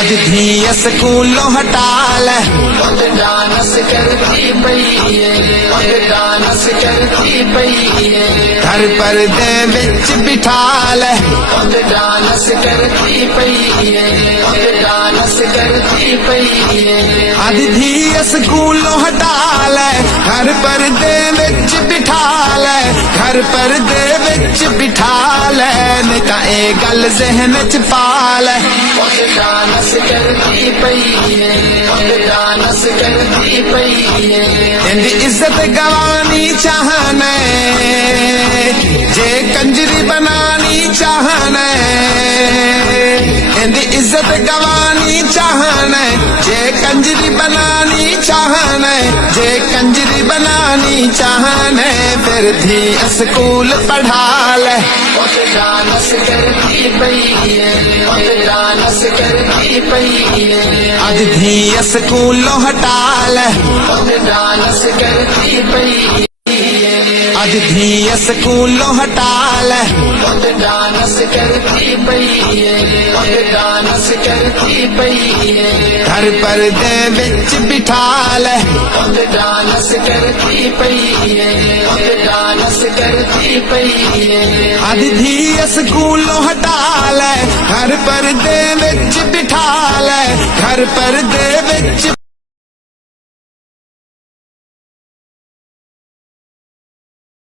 अज धी स्कूलों हटा ले डांस करती पई है, डांस करती पई है, घर पर्दे विच बिठा ले डांस करती पई है, डांस करती पई है, अज धी स्कूलों हटा ले घर पर्दे विच बिठा ले घर पर्दे विच बिठा ले नहीं तां ए गल ज़हन च पा ले डांस करती पई है, डांस करती पई है, इंदी इज्जत गवानी चाहने जे कंजरी बनानी चाहने इंदी इज्जत गवानी चाहने जे कंजरी बनानी चाहने जे कंजरी बनानी चाहने फिर धी स्कूल पढ़ा ले डांस करती पई है, डांस करती पई है, अज धी स्कूलों हटा ले डांस करती पई है, अज धी स्कूलों हटा ले डांस करती पई है, डांस करती पई है, घर पर्दे विच बिठा ले डांस करती पई है, डांस करती पई है, अज धी स्कूलों हटा ले घर पर्दे विच बिठा ले घर पर्दे विच